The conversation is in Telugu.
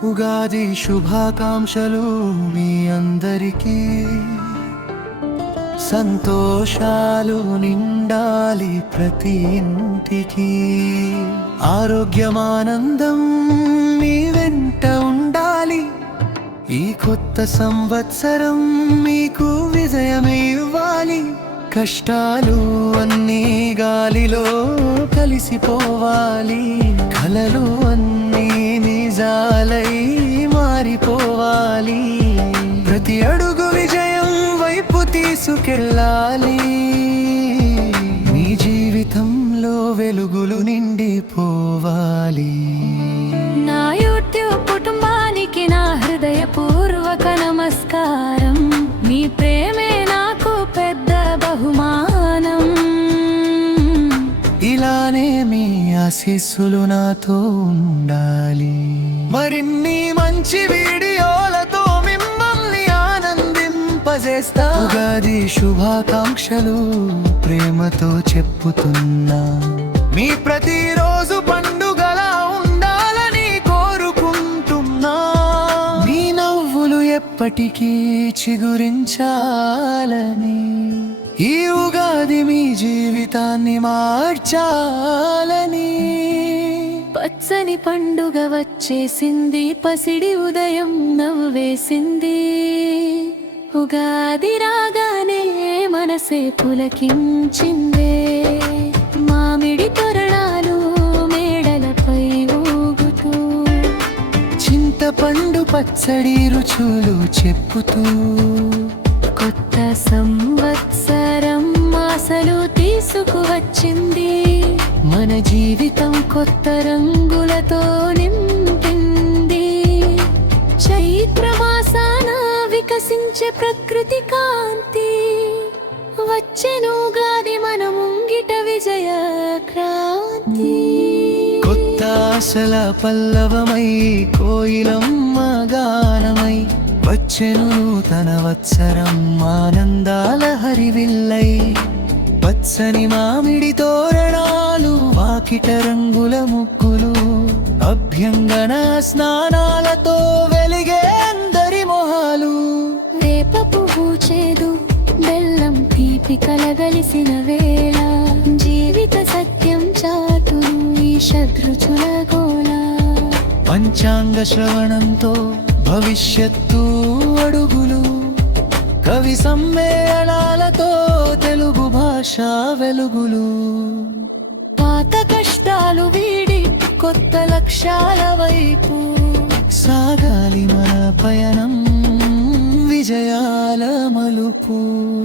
ఉగాది శుభాకాంక్షలు మీ అందరికీ. సంతోషాలు నిండాలి ప్రతి ఇంటికి. ఆరోగ్యమానందం మీ వెంట ఉండాలి. ఈ కొత్త సంవత్సరం మీకు విజయమే ఇవ్వాలి. కష్టాలు అన్నీ గాలిలో కలిసిపోవాలి. కలలు అన్నీ నిజాలై మారిపోవాలి. ప్రతి అడుగు విజయం వైపు తీసుకెళ్ళాలి. మీ జీవితంలో వెలుగులు నిండిపోవాలి. నా యూట్యూబ్ కుటుంబానికి నా హృదయపూర్వక నమస్కారం. మీ ప్రేమే నాకు పెద్ద బహుమానం. ఇలానే మీ ఆశీస్సులు నాతో ఉండాలి. మరిన్ని మంచి వీడియోలతో మిమ్మల్ని ఆనందింపజేస్తా. ఉగాది శుభాకాంక్షలు ప్రేమతో చెప్పుతున్నా. మీ ప్రతిరోజు పండుగలా ఉండాలని కోరుకుంటున్నా. మీ నవ్వులు ఎప్పటికీ చిగురించాలని. ఈ ఉగాది మీ జీవితాన్ని మార్చాలని. పచ్చని పండుగ వచ్చేసింది, పసిడి ఉదయం నవ్వేసింది. ఉగాది రాగానే మనసే పులకించిందే. మామిడి తోరణాలు మేడలపై ఊగుతూ, చింతపండు పచ్చడి రుచులు చెప్పుతూ, కొత్త సంవత్సరం ఆశలు తీసుకువచ్చింది. మన జీవితం కొత్త రంగులతో నింపింది. చైత్రమాసాన వికసించే ప్రకృతి కాంతి. వచ్చెను ఉగాది మన ముంగిట విజయ క్రాంతి. కొత్త ఆశల పల్లవమై కోయిలమ్మ గానమై వచ్చెను నూతన వత్సరం ఆనందాల హరివిల్లై. పచ్చని మామిడి తోరణాలు, వాకిట రంగుల ముగ్గులు, అభ్యంగన స్నానాలతో వెలిగే అందరి మొహాలు. వేప పువ్వు చేదు, బెల్లం తీపి కలగలిసిన వేళ. జీవిత సత్యం చాటును ఈ షడ్రుచుల గోళ. పంచాంగ శ్రవణంతో భవిష్యత్తు అడుగులు, కవి సమ్మేళనాలతో తెలుగు భాష వెలుగులు. పాత కష్టాలు వీడి కొత్త లక్ష్యాల వైపు సాగాలి మన పయనం విజయాల మలుపు.